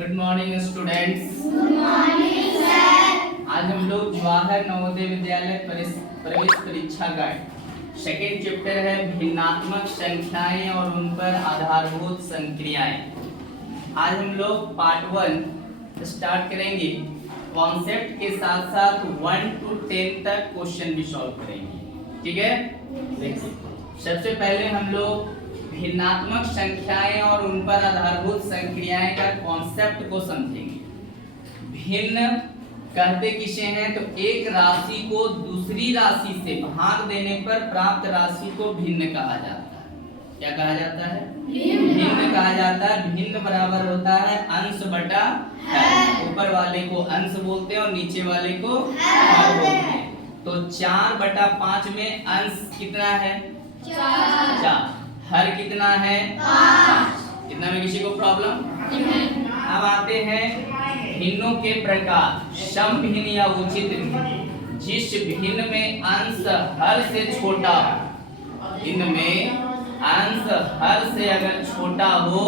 Good morning students. Good morning sir. आज हम लोग जवाहर नवोदय विद्यालय प्रवेश परीक्षा गाइड सेकेंड चैप्टर है भिन्नात्मक संख्याएं और उन पर आधारभूत संक्रियाएं। आज हम लोग पार्ट 1 स्टार्ट करेंगे। कॉन्सेप्ट के साथ साथ 1 to 10 तक क्वेश्चन भी सॉल्व करेंगे। ठीक है, देखिए सबसे पहले हम लोग भिन्नात्मक संख्याएं और उन पर आधारभूत संक्रियाएं का कॉन्सेप्ट को समझेंगे। भिन्न कहते किसे हैं? तो एक राशि को दूसरी राशि से भाग देने पर प्राप्त राशि को भिन्न कहा जाता है। क्या कहा जाता है? भिन्न कहा जाता है। भिन्न बराबर होता है अंश बटा हर। ऊपर वाले को अंश बोलते हैं और नीचे वाले को हर बोलते हैं। तो 4/5 में अंश कितना है? 4। हर कितना है? 5। इतना में किसी को प्रॉब्लम? अब आते हैं भिन्नों के प्रकार। सम भिन्न या उचित भिन्न। जिस भिन्न में अंश हर से छोटा हो, इनमें अंश हर से अगर छोटा हो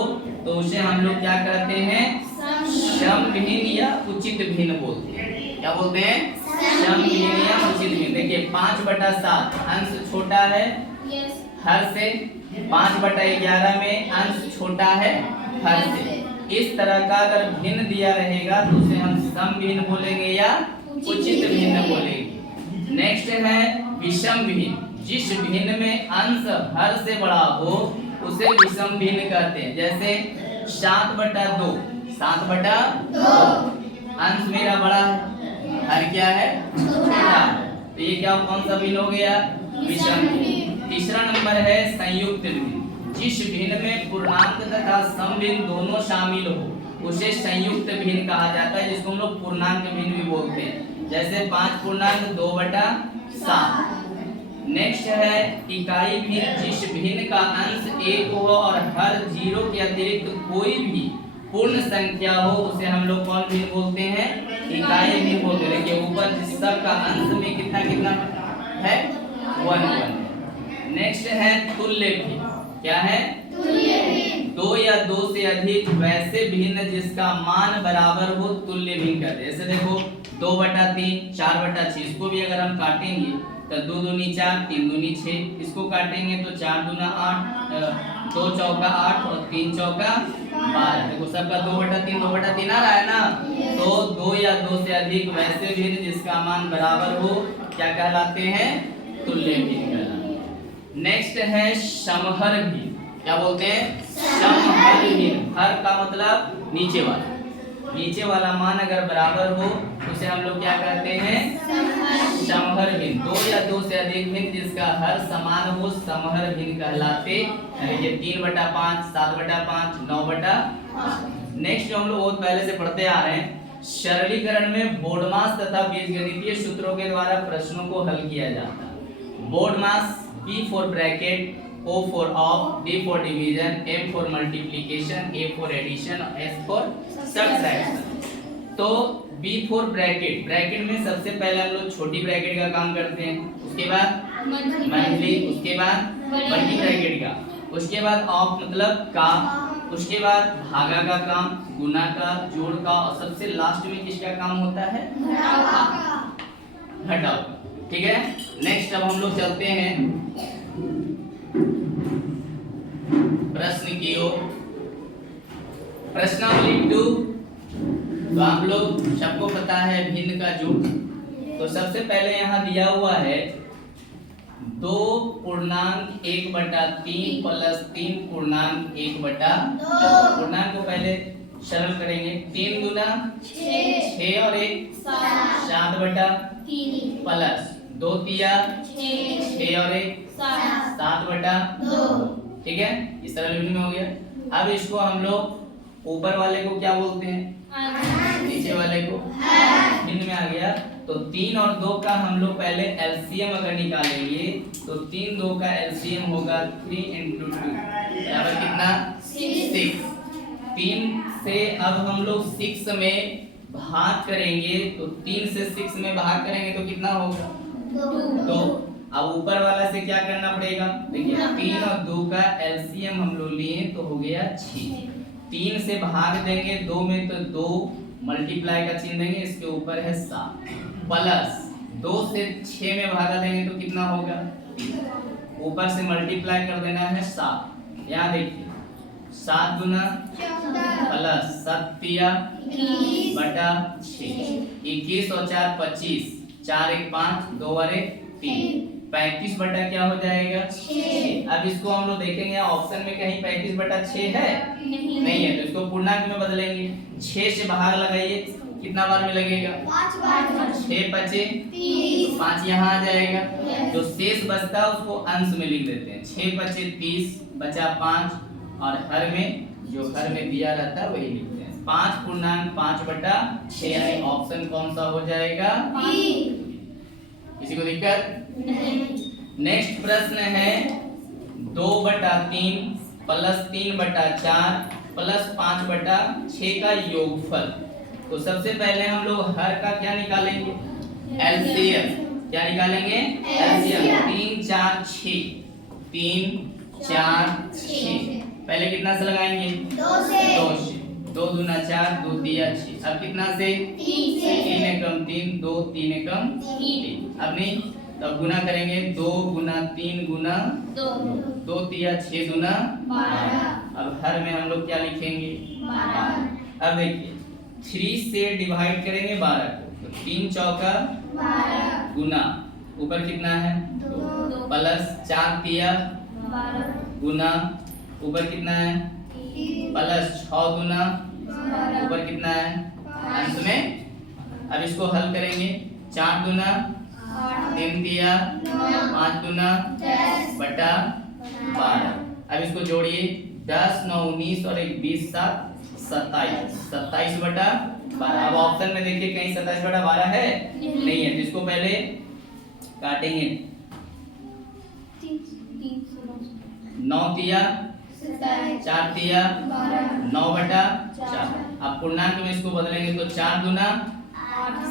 तो उसे हम लोग क्या कहते हैं? सम भिन्न या उचित भिन्न बोलते हैं। क्या बोलते हैं? सम भिन्न या उचित भिन्न। देखिए 5/7 अंश छोटा है हर से, 5/11 में अंश छोटा है हर से। इस तरह का अगर भिन्न दिया रहेगा तो उसे हम सम भिन्न बोलेंगे या उचित भिन्न बोलेंगे। नेक्स्ट है विषम भिन्न। जिस भिन्न में अंश हर से बड़ा हो उसे विषम भिन्न कहते हैं। जैसे 7/2, 7/2 अंश मेरा बड़ा है, हर क्या है? छोटा। तो ये क्या कौन सा भिन्न हो गया? विषम भिन्न। तीसरा नंबर है संयुक्त भिन्न। जिस भिन्न में पूर्णांक तथा सम भिन्न दोनों शामिल हो उसे संयुक्त भिन्न कहा जाता है, जिसको हम लोग पूर्णांक भिन्न भी बोलते हैं। जैसे 5/2/7। नेक्स्ट है इकाई भिन्न। जिस भिन्न का अंश 1 हो और हर 0 के अतिरिक्त कोई भी पूर्ण संख्या हो उसे हम लोग कौन भिन्न बोलते हैं? इकाई भिन्न बोलते हैं। देखिए ऊपर जिस सब का अंश में कितना कितना है? 1। नेक्स्ट है तुल्य भिन्न। क्या है? तुल्य भिन्न। 2 या 2 से अधिक वैसे भिन्न जिसका मान बराबर हो तुल्य भिन्न कहते हैं। जैसे देखो 2/3, 4/6। इसको भी अगर हम काटेंगे तो 2 दूनी 4, 3 दूनी 6। इसको काटेंगे तो 4 दूना 8, 2 चौका 8 और 3 चौका 12। देखो सबका 2/3 2/3 आ रहा है ना। तो 2 या 2 से अधिक वैसे भिन्न जिसका मान बराबर हो क्या कहलाते हैं? तुल्य भिन्न कहलाते हैं। नेक्स्ट है समहर भिन्न। क्या बोलते हैं? समहर भिन्न। हर का मतलब नीचे वाला। नीचे वाला मान अगर बराबर हो तो उसे हम लोग क्या कहते हैं? समहर भिन्न। 2 या 2 से अधिक भिन्न जिसका हर समान हो समहर भिन्न कहलाते हैं। ये 3/5, 7/5, 9/5। नेक्स्ट हम लोग बहुत पहले से पढ़ते आ रहे हैं। सरलीकरण में बोर्डमास तथा बीजगणितीय सूत्रों के द्वारा प्रश्नों को हल किया जाता है। बोर्डमास P for bracket, O for off, D for division, M for multiplication, A for addition, S for subtraction। तो B for bracket। ब्रैकेट में सबसे पहले हम लोग छोटी ब्रैकेट का काम करते हैं, उसके बाद मंथली, उसके बाद बड़ी ब्रैकेट का, उसके बाद ऑफ मतलब का, उसके बाद भागा का काम, गुना का, जोड़ का और सबसे लास्ट में किसका काम होता है? घटाव। ठीक है। नेक्स्ट अब हम लोग चलते हैं प्रश्न की ओर। प्रश्नावली 2। तो आप लोग सबको पता है भिन्न का जोड़। तो सबसे पहले यहाँ दिया हुआ है 2 पूर्णांक 1/3 प्लस 3 पूर्णांक 1/2। पूर्णांक को पहले सरल करेंगे। 3 दूना 6 और 1 7/3 प्लस 2 तिया 6 और 1 7/2। ठीक है, इस तरह भिन्न में हो गया। अब इसको हम लोग ऊपर वाले को क्या बोलते हैं? नीचे वाले को भिन्न में आ गया। तो 3 और 2 का हम लोग पहले एलसीएम अगर निकालेंगे तो 3 2 का एलसीएम होगा 3 × 2 बराबर कितना? 6। 3 से अब हम लोग 6 में भाग करेंगे तो 3 से 6 में भाग करेंगे तो कितना होगा? 2। अब ऊपर वाला से क्या करना पड़ेगा? देखिए 3 और 2 का एलसीएम हम लोग लिए तो हो गया 6। 3 से भाग देंगे 2 में तो 2 मल्टीप्लाई का चिन्ह देंगे, इसके ऊपर है 7 प्लस 2 से 6 में भागा देंगे तो कितना होगा, ऊपर से मल्टीप्लाई कर देना है 7। यहाँ देखिए 7 गुना प्लस 7 बटा 6, 21 और 4 25, 4 1 5, 2 और 1 3, 35 बटा क्या हो जाएगा 6। अब इसको हम लोग देखेंगे ऑप्शन में कहीं 35 बटा 6 है, नहीं है, तो इसको पूर्णांक में बदलेंगे। 6 से बाहर लगाइए, कितना बार में लगेगा 5 बार। 6 बचे 30, 5 यहाँ आ जाएगा, जो शेष बचता है उसको अंश में लिख देते हैं। 6 बचे 30 बचा 5, और हर में जो हर में दिया रहता है वही लिखते हैं। 5 पूर्णांक 5 बटा 6, यानी ऑप्शन कौन सा हो जाएगा, किसी को दिक्कत? नेक्स्ट प्रश्न है 2 बटा 3 प्लस 3 बटा 4 प्लस 5 बटा 6 का योगफल। तो सबसे पहले हम लोग हर का क्या निकालेंगे, एलसीएम। क्या निकालेंगे, एलसीएम। 3 4 6, 3 4 6। पहले कितना से लगाएंगे, 2 से। 2 दूना 4, 2 तिया 6। अब कितना से, 3 एकम 3, 2 3 एकम 3। अब नहीं, तब गुना करेंगे 2 गुना 3 गुना 2 तिया 6 दूना 12। अब हर में हम लोग क्या लिखेंगे, 12। अब देखिए 3 से डिवाइड करेंगे 12 को, तो 3 चौका 12 गुना ऊपर कितना है 2 प्लस 4 तिया 12 गुना ऊपर कितना है प्लस 6 गुना ऊपर कितना है अंश में। अब इसको हल करेंगे, 4 गुना 3 दिया 5 गुना 10 बटा 12। अब इसको जोड़िए, 10 9 19 और 1 20 7 27, 27 बटा 12। अब ऑप्शन में देखिए कहीं 27 बटा 12 है, नहीं है, जिसको पहले काटेंगे। 9 तिया 4 तिया 9 बटा 4। अब पूर्णांक में इसको बदलेंगे तो 4 गुना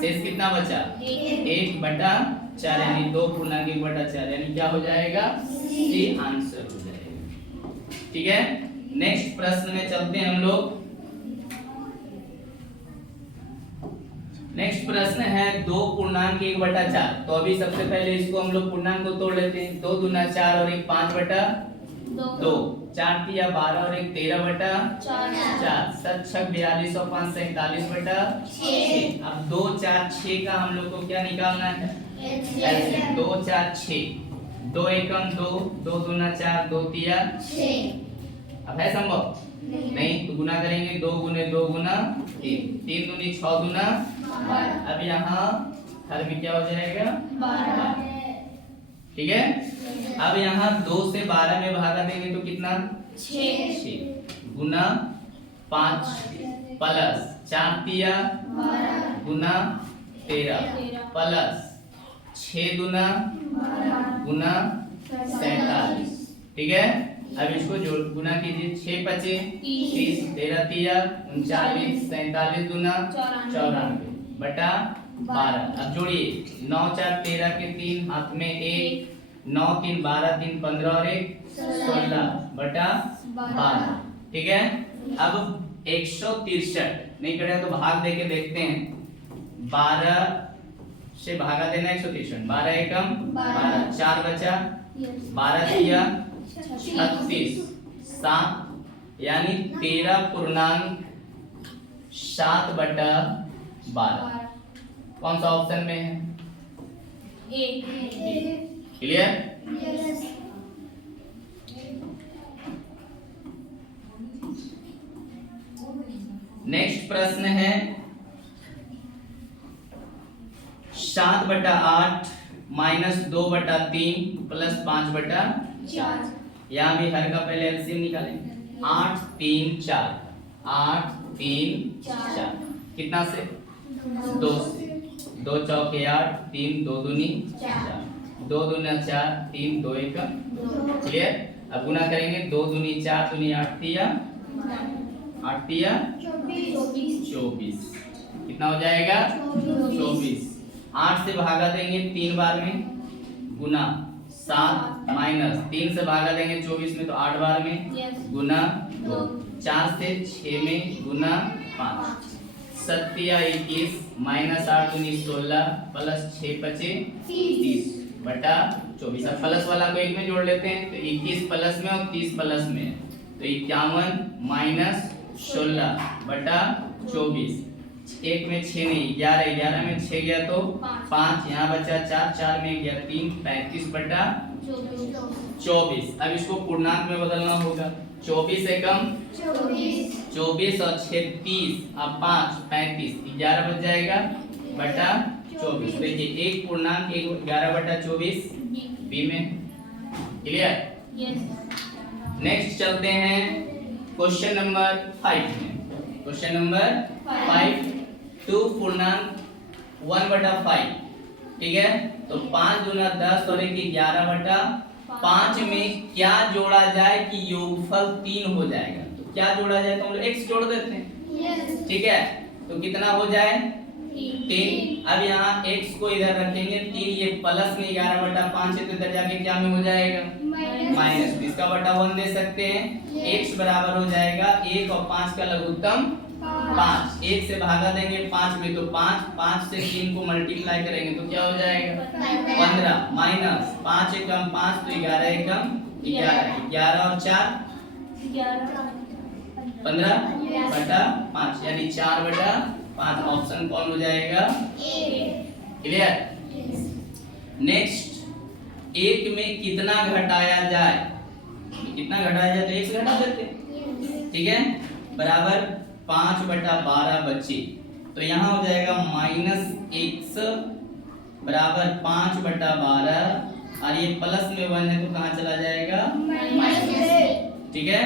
शेष कितना बचा, 1 बटा 4, यानी 2 पूर्णांक 1 बटा 4, यानी क्या हो जाएगा, सी आंसर हो जाएगा। ठीक है, नेक्स्ट प्रश्न में चलते हैं हम लोग। नेक्स्ट प्रश्न है 2 पूर्णांक 1 बटा 4। तो अभी सबसे पहले इसको हम लोग पूर्णांक को तोड़ लेते हैं। 2 दूना 4 और 1 5 बटा 2, 4 तिया 12 और 1 13 बटा 4, 7 6 42 और 5 47 बटा 6। अब 2 4 6 का हम लोग को क्या निकालना है, एलसीएम। 2 4 6, 2 एकम 2, 2 दूना 4, 2 तिया 6। अब है संभव, नहीं, तो गुना करेंगे, 2 गुने 2 गुना 3, 3 दूनी 6 दूना 12। अब यहाँ हर में क्या हो जाएगा 12। ठीक है, अब यहाँ 2 से 12 में भागा देंगे तो कितना 6 गुना 5 प्लस 4 तिया 12 गुना 13 प्लस 6 दूना गुना 47। ठीक है, अब इसको जोड़ गुना कीजिए, 6 पचे 30, 13 तिया 39, 47 दूना 94 बटा 12। अब जोड़िए, 9 4 13 के 3 हाथ में 1, 9 3 12 3 15 और 1 16 बटा 12। ठीक है, अब 163 नहीं करेगा तो भाग देके देखते हैं। 12 से भागा देना 163, 12 एकम 12, 4 बचा 12 तिया 36, 7, यानी 13 पूर्णांक 7 बटा 12। कौन सा ऑप्शन में है, क्लियर? नेक्स्ट प्रश्न है 7 बटा 8 माइनस 2 बटा 3 प्लस 5 बटा 4। यहाँ भी हर का पहले एलसीएम निकालेंगे। 8 3 4, 8 3 4 कितना से 2 से, 2 चौके 8, 3 2 दूनी 4, 2 दूना 4, 3 2 एक 2। क्लियर, अब गुना करेंगे, 2 दूनी 4 दूनी 8 तिया 24, कितना हो जाएगा 24। 8 से भागा देंगे 3 बार में, गुना 7 माइनस 3 से भागा देंगे 24 में तो 8 बार में यस गुना 2, 2 4 से 6 में गुना 5, 7 या 21 माइनस 8 दूनी 16 प्लस 6 बचे 30 बटा 24। अब प्लस वाला को एक में जोड़ लेते हैं तो 21 प्लस में और 30 प्लस में तो 51 माइनस 16 बटा 24। एक में 6 नहीं 11, 11 में 6 गया तो 5, यहाँ बचा 4, 4 में गया 3, 35 बटा 24। अब इसको पूर्णांक में बदलना होगा। 24 से कम 24 और 6 30, अब 5 35, 11 बच जाएगा बटा 24। देखिए एक पूर्णांक 11 बटा 24 बी में। क्लियर? नेक्स्ट चलते हैं क्वेश्चन नंबर 5 में। क्वेश्चन नंबर 5 2 पूर्णांक 1 बटा 5, ठीक है। तो 5 दूना 10 और 1 11 बटा 5 में क्या जोड़ा जाए कि योगफल 3 हो जाएगा। तो क्या जोड़ा जाए तो हम लोग x जोड़ देते हैं, ठीक है। तो कितना हो जाए 3। अब यहाँ x को इधर रखेंगे 3, ये प्लस में 11 बटा 5 है तो इधर जाके क्या में हो जाएगा माइनस। तो इसका बटा 1 दे सकते हैं। x बराबर हो जाएगा 1 और 5 का लघुत्तम 5। 1 से भागा देंगे 5 में तो 5, 5 से 3 को मल्टीप्लाई करेंगे तो क्या हो जाएगा 15 माइनस 5 एकम 5 तो 11 एकम 11, 11 और 4 15 बटा 5 यानी 4 बटा 5। ऑप्शन कौन हो जाएगा क्लियर? नेक्स्ट 1 में कितना घटाया जाए, कितना घटाया जाए तो 1 से घटा देते हैं, ठीक है। बराबर 5 बटा 12 बचे तो यहाँ हो जाएगा माइनस x बराबर 5 बटा 12 और ये प्लस में 1 है तो कहाँ चला जाएगा माइनस, ठीक है।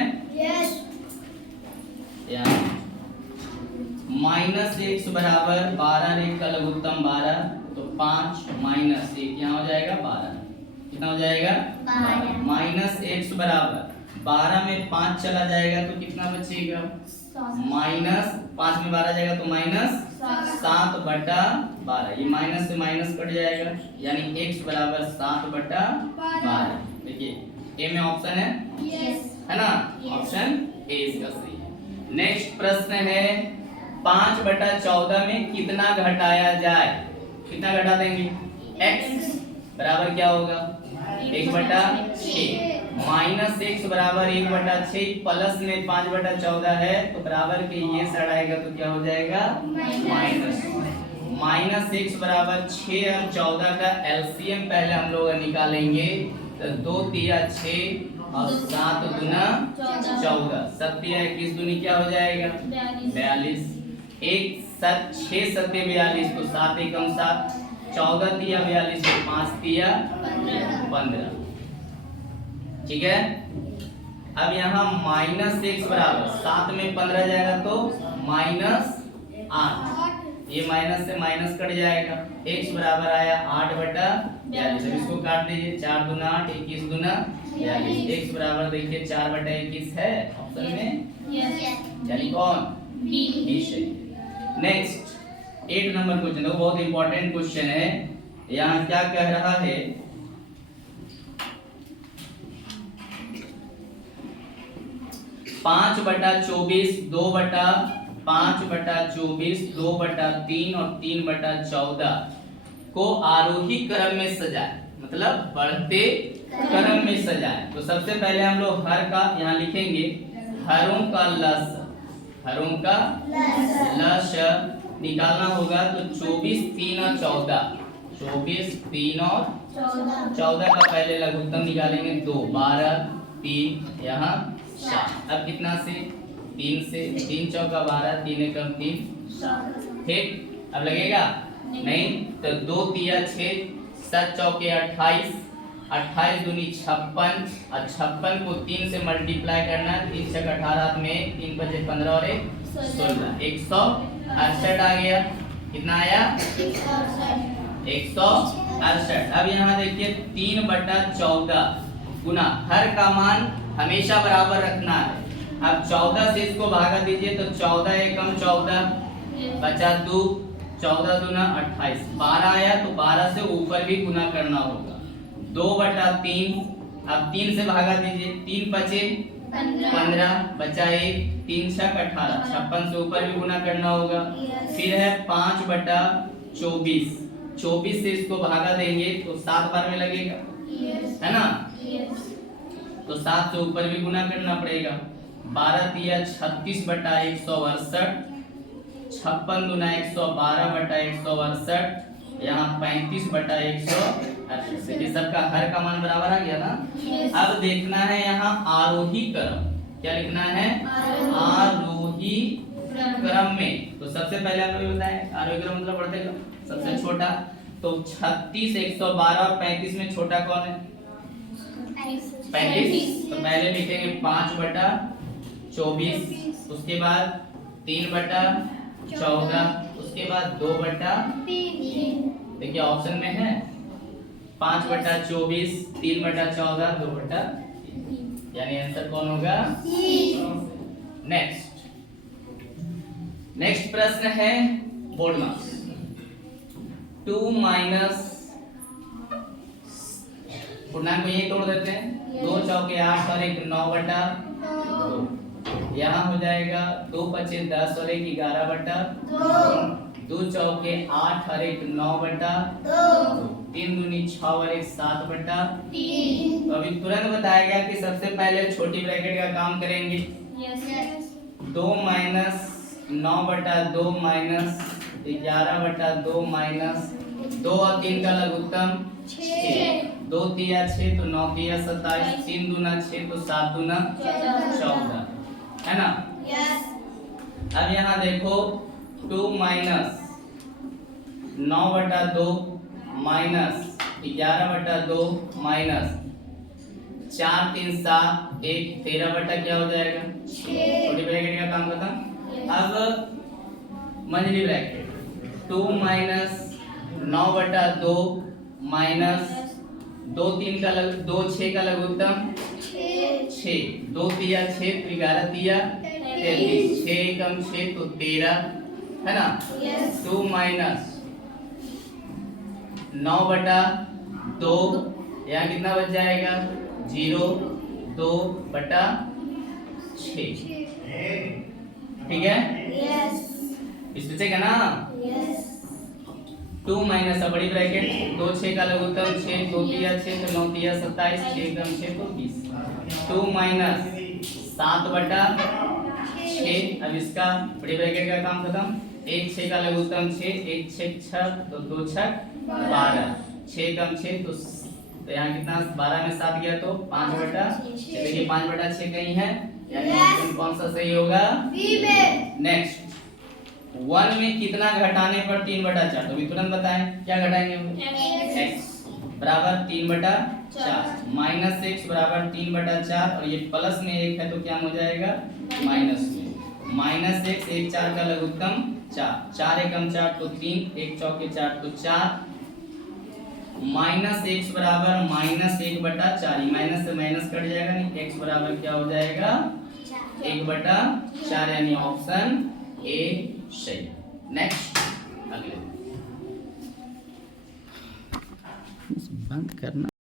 माइनस x बराबर 12 1 का लघुत्तम 12 तो 5 माइनस 1 यहाँ हो जाएगा 12। कितना हो जाएगा माइनस x बराबर 12 में 5 चला जाएगा तो कितना बचेगा माइनस 5 में 12 जाएगा तो माइनस 7 बटा 12। ये माइनस से माइनस कट जाएगा यानी x बराबर 7 बटा 12। देखिए ए में ऑप्शन है ना, ऑप्शन ए इसका सही है। नेक्स्ट प्रश्न है 5 बटा 14 में कितना घटाया जाए। कितना घटा देंगे x बराबर क्या होगा 1 बटा 6 माइनस x बराबर 1 बटा 6 प्लस में 5 बटा 14 है तो बराबर के ये साइड आएगा तो क्या हो जाएगा माइनस x बराबर 6 और 14 का एलसीएम पहले हम लोग निकालेंगे तो 2 तिया 6 और 7 दूना 14, 7 तिया 21 दूनी क्या हो जाएगा 42, 1 7 6 7 42 तो 7 एकम 7, 14 तिया 42 तो 5 तिया 15, ठीक है। अब यहाँ माइनस x बराबर 7 में 15 जाएगा तो माइनस 8, ये माइनस से माइनस कट जाएगा। x बराबर आया 8 बटा 42। अब इसको काट दीजिए 4 दूना 8 21 दूना 42। x बराबर देखिए 4 बटा 21 है ऑप्शन में यानी कौन बी से। नेक्स्ट 8 नंबर क्वेश्चन देखो बहुत इंपॉर्टेंट क्वेश्चन है। यहाँ क्या कह रहा है 5 बटा 24 2 बटा 5 बटा 24 2 बटा 3 और 3 बटा 14 को आरोही क्रम में सजाए, मतलब बढ़ते क्रम में सजाए। तो सबसे पहले हम लोग हर का यहाँ लिखेंगे हरों का लस, हरों का लस निकालना होगा तो 24 3 और 14, 24 3 और 14 का पहले लघुत्तम निकालेंगे 2 12 3 यहाँ 7। अब कितना से 3 से 3 चौका 12 3 एकम 3, ठीक। अब लगेगा नहीं तो 2 तिया 6 7 चौके 28, 28 दूनी 56 और 56 को 3 से मल्टीप्लाई करना 3 छक 18 में 3 बजे 15 और 1 16 168 आ गया। कितना आया 168। अब यहाँ देखिए 3 बटा 14 गुना हर का मान हमेशा बराबर रखना है। अब 14 से इसको भागा दीजिए तो 14 एकम 14 बचा 2 14 दूना 28, 12 आया तो 12 से ऊपर भी गुना करना होगा। 2/3। अब 3 से भागा दीजिए, 3 बचे 15, बचा 1, 3 छक 18, 56 से ऊपर भी गुना करना होगा। फिर है 5/24, 24 से इसको भागा देंगे तो 7 बार में लगेगा, है ना। तो 7 से ऊपर भी गुना करना पड़ेगा। 12 तिया 36/168, 56 दूना 112/168, यहाँ 35/168। ये सबका हर का मान बराबर आ गया ना। अब देखना है यहाँ आरोही क्रम, क्या लिखना है, आरोही क्रम में। तो सबसे पहले हम लोग बताएं आरोही क्रम मतलब बढ़ते क्रम, सबसे छोटा। तो 36, 112 और 35 में छोटा कौन है, 35। तो पहले लिखेंगे 5/24, उसके बाद 3/14, उसके बाद 2/3। देखिए ऑप्शन में है 5/24, 3/14, 2/3, यानी आंसर कौन होगा, नेक्स्ट प्रश्न है बोर्ड मार्क्स। 2 माइनस, पूर्णांक को ये तोड़ देते हैं, 2 चौके 8 और 1 9/2। यहाँ हो जाएगा 2 पचे 10 और 1 11/2, 2 चौके 8 और 1 9/2, 3 दूनी 6 और 1 7/3। तो अभी तुरंत बताया गया कि सबसे पहले छोटी ब्रैकेट का काम करेंगे। 2 माइनस 9/2 माइनस 11/2 माइनस 2 और 3 का लघुत्तम 6, 2 तिया 6 तो 9 तिया 27, 3 दूना 6 तो 7 दूना 14, है ना। अब यहाँ देखो 2 माइनस 9/2 माइनस 11/2 माइनस 4 3 7 1 13 क्या हो जाएगा, छोटी ब्रैकेट का काम खत्म। अब मंझली ब्रैकेट 2 माइनस 9/2 माइनस 2 3 का 2 6 का लघुत्तम 6, 2 तिया 6 तो 11 तिया 33, 6 कम 6 तो 13, है ना। 2 माइनस 9/2, यहाँ कितना बच जाएगा, 0, 2/6, ठीक है। इस बचेगा ना। 2 माइनस बड़ी ब्रैकेट 2 6 का लघुत्तम 6, 2 तिया 6 तो 9 तिया 27, 6 कम 6 तो 20। 2 माइनस 7/6, अब इसका बड़ी ब्रैकेट का काम खत्म। 1 6 का लघुत्तम 6, 1 6 6 तो 2 6 12, 6 कम 6 तो यहाँ कितना 12 में 7 गया तो 5/6। देखिए 5/6 कहीं है, यानी ऑप्शन कौन सा सही होगा, नेक्स्ट। 1 में कितना घटाने पर 3/4, तो अभी तुरंत बताएं क्या घटाएंगे, x बराबर 3/4, माइनस x बराबर 3/4, और ये प्लस में 1 है तो क्या हो जाएगा, माइनस में। माइनस x 1 4 का लघुत्तम 4, 4 एकम 4 तो 3, 1 चौके 4 तो 4, माइनस x बराबर माइनस 1/4, माइनस से माइनस कट जाएगा, नहीं x बराबर क्या हो जाएगा, 1/4, यानी ऑप्शन ए सही। नेक्स्ट अगले बंद करना।